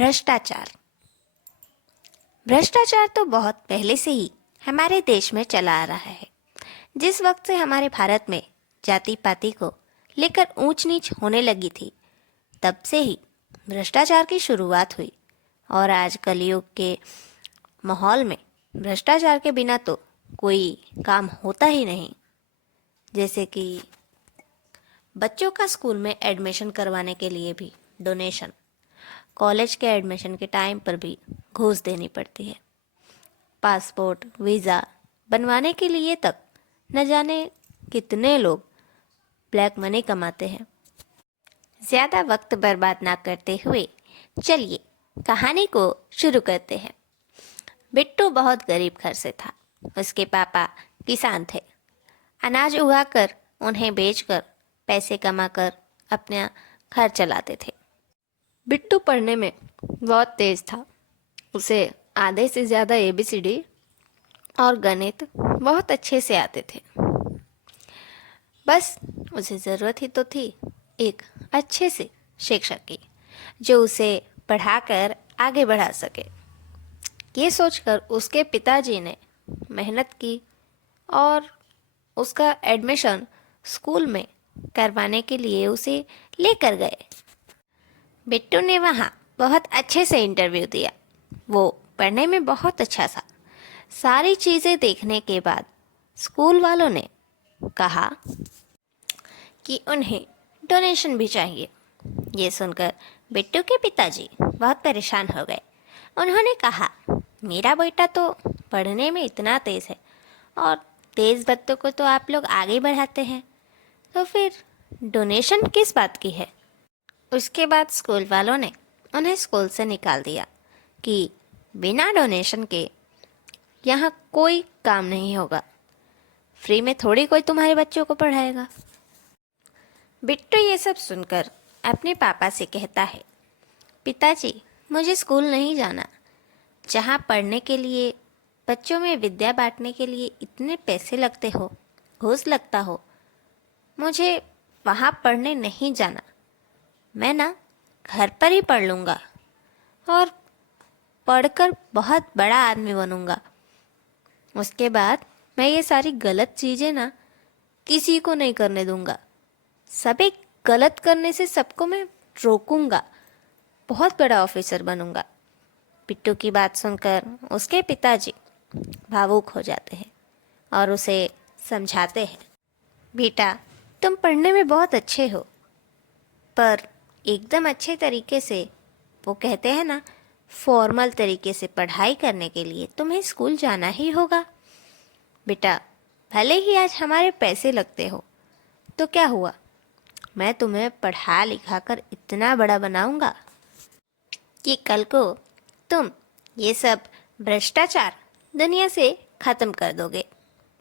भ्रष्टाचार। भ्रष्टाचार तो बहुत पहले से ही हमारे देश में चला आ रहा है। जिस वक्त से हमारे भारत में जाति पाति को लेकर ऊंच नीच होने लगी थी, तब से ही भ्रष्टाचार की शुरुआत हुई। और आज कलयुग के माहौल में भ्रष्टाचार के बिना तो कोई काम होता ही नहीं। जैसे कि बच्चों का स्कूल में एडमिशन करवाने के लिए भी डोनेशन, कॉलेज के एडमिशन के टाइम पर भी घूस देनी पड़ती है, पासपोर्ट वीज़ा बनवाने के लिए तक न जाने कितने लोग ब्लैक मनी कमाते हैं। ज़्यादा वक्त बर्बाद ना करते हुए चलिए कहानी को शुरू करते हैं। बिट्टू बहुत गरीब घर से था। उसके पापा किसान थे। अनाज उगाकर उन्हें बेचकर पैसे कमाकर अपना घर चलाते थे। बिट्टू पढ़ने में बहुत तेज था। उसे आधे से ज़्यादा ABCD और गणित बहुत अच्छे से आते थे। बस उसे ज़रूरत ही तो थी एक अच्छे से शिक्षक की, जो उसे पढ़ाकर आगे बढ़ा सके। ये सोचकर उसके पिताजी ने मेहनत की और उसका एडमिशन स्कूल में करवाने के लिए उसे लेकर गए। बिट्टू ने वहाँ बहुत अच्छे से इंटरव्यू दिया। वो पढ़ने में बहुत अच्छा था। सारी चीज़ें देखने के बाद स्कूल वालों ने कहा कि उन्हें डोनेशन भी चाहिए। ये सुनकर बिट्टू के पिताजी बहुत परेशान हो गए। उन्होंने कहा, मेरा बेटा तो पढ़ने में इतना तेज़ है और तेज़ बच्चों को तो आप लोग आगे बढ़ाते हैं, तो फिर डोनेशन किस बात की है। उसके बाद स्कूल वालों ने उन्हें स्कूल से निकाल दिया कि बिना डोनेशन के यहाँ कोई काम नहीं होगा। फ्री में थोड़ी कोई तुम्हारे बच्चों को पढ़ाएगा। बिट्टू ये सब सुनकर अपने पापा से कहता है, पिताजी मुझे स्कूल नहीं जाना, जहाँ पढ़ने के लिए बच्चों में विद्या बांटने के लिए इतने पैसे लगते हो, घूस लगता हो, मुझे वहाँ पढ़ने नहीं जाना। मैं ना घर पर ही पढ़ लूँगा और पढ़कर बहुत बड़ा आदमी बनूँगा। उसके बाद मैं ये सारी गलत चीज़ें ना किसी को नहीं करने दूँगा। सभी गलत करने से सबको मैं रोकूँगा, बहुत बड़ा ऑफिसर बनूँगा। बिट्टू की बात सुनकर उसके पिताजी भावुक हो जाते हैं और उसे समझाते हैं, बेटा तुम पढ़ने में बहुत अच्छे हो, पर एकदम अच्छे तरीके से, वो कहते हैं ना, फॉर्मल तरीके से पढ़ाई करने के लिए तुम्हें स्कूल जाना ही होगा। बेटा भले ही आज हमारे पैसे लगते हो, तो क्या हुआ, मैं तुम्हें पढ़ा लिखा कर इतना बड़ा बनाऊंगा कि कल को तुम ये सब भ्रष्टाचार दुनिया से ख़त्म कर दोगे।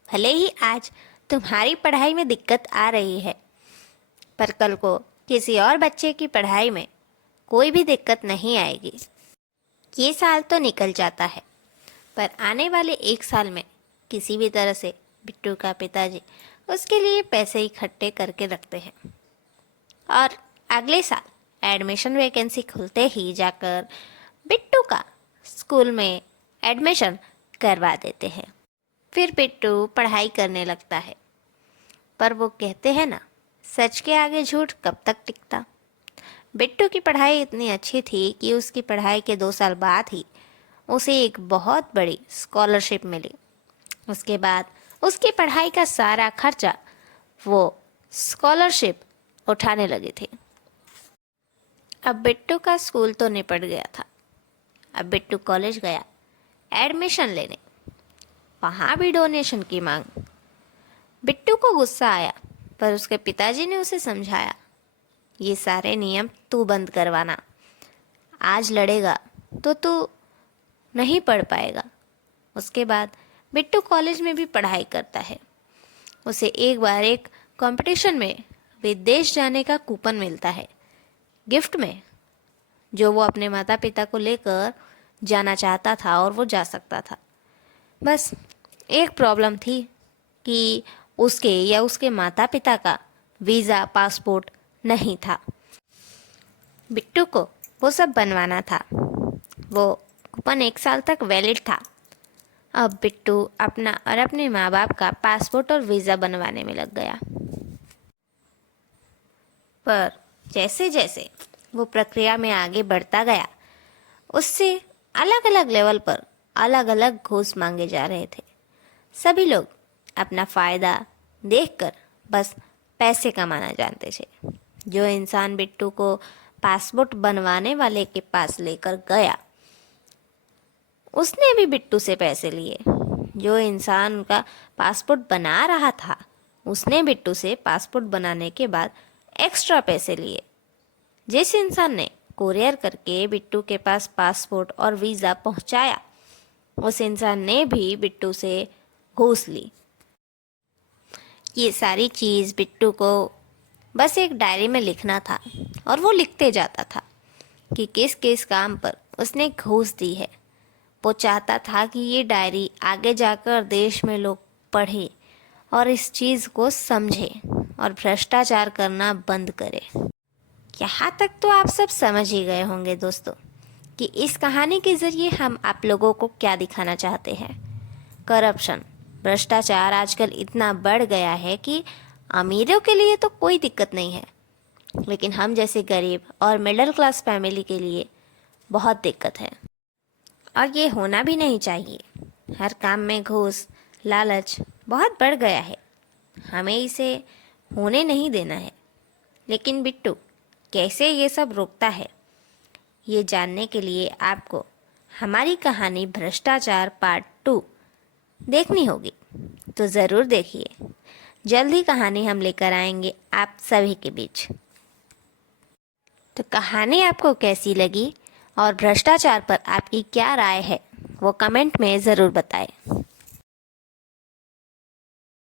भले ही आज तुम्हारी पढ़ाई में दिक्कत आ रही है, पर कल को किसी और बच्चे की पढ़ाई में कोई भी दिक्कत नहीं आएगी। ये साल तो निकल जाता है, पर आने वाले एक साल में किसी भी तरह से बिट्टू का पिताजी उसके लिए पैसे इकट्ठे करके रखते हैं और अगले साल एडमिशन वैकेंसी खुलते ही जाकर बिट्टू का स्कूल में एडमिशन करवा देते हैं। फिर बिट्टू पढ़ाई करने लगता है, पर वो कहते हैं ना, सच के आगे झूठ कब तक टिकता। बिट्टू की पढ़ाई इतनी अच्छी थी कि उसकी पढ़ाई के 2 साल बाद ही उसे एक बहुत बड़ी स्कॉलरशिप मिली। उसके बाद उसकी पढ़ाई का सारा खर्चा वो स्कॉलरशिप उठाने लगी थी। अब बिट्टू का स्कूल तो निपट गया था। अब बिट्टू कॉलेज गया एडमिशन लेने। वहाँ भी डोनेशन की मांग। बिट्टू को गुस्सा आया, पर उसके पिताजी ने उसे समझाया, ये सारे नियम तू बंद करवाना। आज लड़ेगा तो तू नहीं पढ़ पाएगा। उसके बाद बिट्टू कॉलेज में भी पढ़ाई करता है। उसे एक बार एक कंपटीशन में विदेश जाने का कूपन मिलता है गिफ्ट में, जो वो अपने माता पिता को लेकर जाना चाहता था और वो जा सकता था। बस एक प्रॉब्लम थी कि उसके या उसके माता पिता का वीज़ा पासपोर्ट नहीं था। बिट्टू को वो सब बनवाना था। वो कूपन 1 साल तक वैलिड था। अब बिट्टू अपना और अपने माँ बाप का पासपोर्ट और वीज़ा बनवाने में लग गया। पर जैसे जैसे वो प्रक्रिया में आगे बढ़ता गया, उससे अलग अलग लेवल पर अलग अलग घूस मांगे जा रहे थे। सभी लोग अपना फ़ायदा देखकर बस पैसे कमाना जानते थे। जो इंसान बिट्टू को पासपोर्ट बनवाने वाले के पास लेकर गया, उसने भी बिट्टू से पैसे लिए। जो इंसान उनका पासपोर्ट बना रहा था, उसने बिट्टू से पासपोर्ट बनाने के बाद एक्स्ट्रा पैसे लिए। जिस इंसान ने कुरियर करके बिट्टू के पास पासपोर्ट और वीज़ा पहुंचाया, उस इंसान ने भी बिट्टू से घूस ली। ये सारी चीज़ बिट्टू को बस एक डायरी में लिखना था और वो लिखते जाता था कि किस किस काम पर उसने घूस दी है। वो चाहता था कि ये डायरी आगे जाकर देश में लोग पढ़े और इस चीज़ को समझे और भ्रष्टाचार करना बंद करे। यहाँ तक तो आप सब समझ ही गए होंगे दोस्तों कि इस कहानी के ज़रिए हम आप लोगों को क्या दिखाना चाहते हैं। करप्शन, भ्रष्टाचार आजकल इतना बढ़ गया है कि अमीरों के लिए तो कोई दिक्कत नहीं है, लेकिन हम जैसे गरीब और मिडिल क्लास फैमिली के लिए बहुत दिक्कत है। और ये होना भी नहीं चाहिए। हर काम में घूस, लालच बहुत बढ़ गया है। हमें इसे होने नहीं देना है। लेकिन बिट्टू कैसे ये सब रोकता है, ये जानने के लिए आपको हमारी कहानी भ्रष्टाचार पार्ट 2 देखनी होगी। तो ज़रूर देखिए। जल्दी कहानी हम लेकर आएंगे आप सभी के बीच। तो कहानी आपको कैसी लगी और भ्रष्टाचार पर आपकी क्या राय है, वो कमेंट में ज़रूर बताएं।